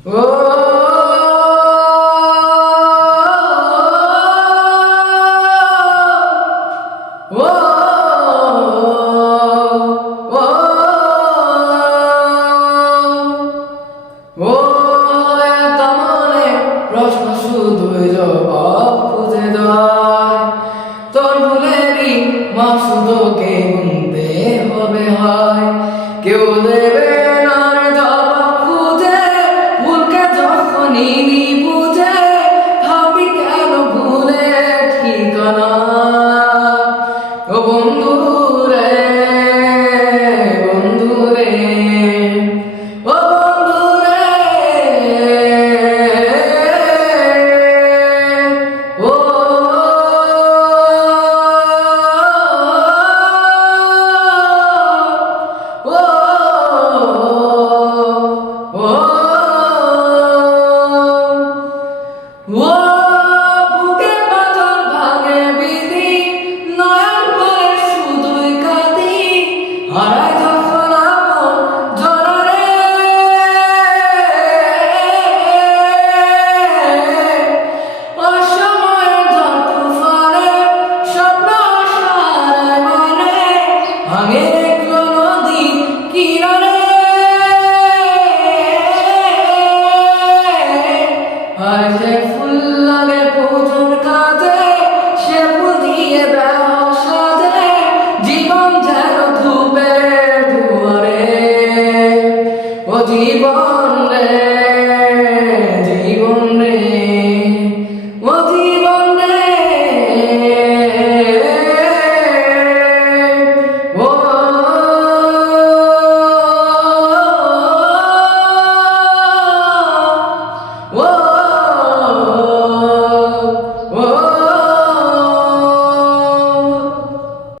ও ও ও ও এত মনে প্রশ্ন শুধুই জবাব খুঁজে দেয় তোর ভুলেরই মাসুদকে গুনতে হবে হয় কেউ দেবে না রে জবাব খুঁজে ভুলকে যখনই বুঝে ভাবি কেন ভুলে ঠিকানা ও বন্ধু রে বন্ধু রে ও বন্ধু রে ও ও বুকে পাথর ভাঙে বিধি নয়ন ভরে শুধুই কাঁদি হারায় যখন আপন জনরে অসময়ে ঝড় তুফানে স্বপ্ন সারায় মনে ভাঙে দেখলো নদী কিনারে হায় সে ফুল